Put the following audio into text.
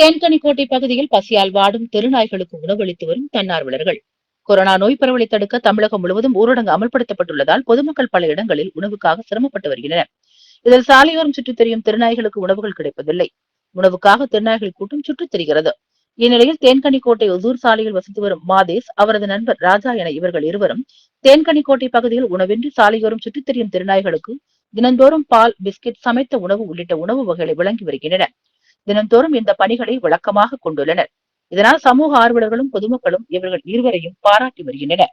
தேன்கனிக்கோட்டை பகுதியில் பசியால் வாடும் தெருநாய்களுக்கு உணவளித்து வரும் தன்னார்வலர்கள் கொரோனா நோய் பரவலை தடுக்க தமிழகம் முழுவதும் ஊரடங்கு அமல்படுத்தப்பட்டுள்ளதால் பொதுமக்கள் பல இடங்களில் உணவுக்காக சிரமப்பட்டு வருகின்றனர். இதில் சாலையோரம் சுற்றித் தெரியும் திருநாய்களுக்கு உணவுகள் கிடைப்பதில்லை. உணவுக்காக திருநாய்கள் கூட்டம் சுற்றித் தெரிகிறது. இந்நிலையில் தேன்கனிக்கோட்டை ஒசூர் சாலையில் வசித்து வரும் மாதேஷ் அவரது நண்பர் ராஜா என இவர்கள் இருவரும் தேன்கனிக்கோட்டை பகுதியில் உணவின்றி சாலையோரம் சுற்றித் தெரியும் திருநாய்களுக்கு தினந்தோறும் பால் பிஸ்கெட் சமைத்த உணவு உள்ளிட்ட உணவு வகைகளை வழங்கி வருகின்றனர். தினந்தோறும் இந்த பணிகளை வழக்கமாக கொண்டுள்ளனர். இதனால் சமூக ஆர்வலர்களும் பொதுமக்களும் இவர்கள் இருவரையும் பாராட்டி வருகின்றனர்.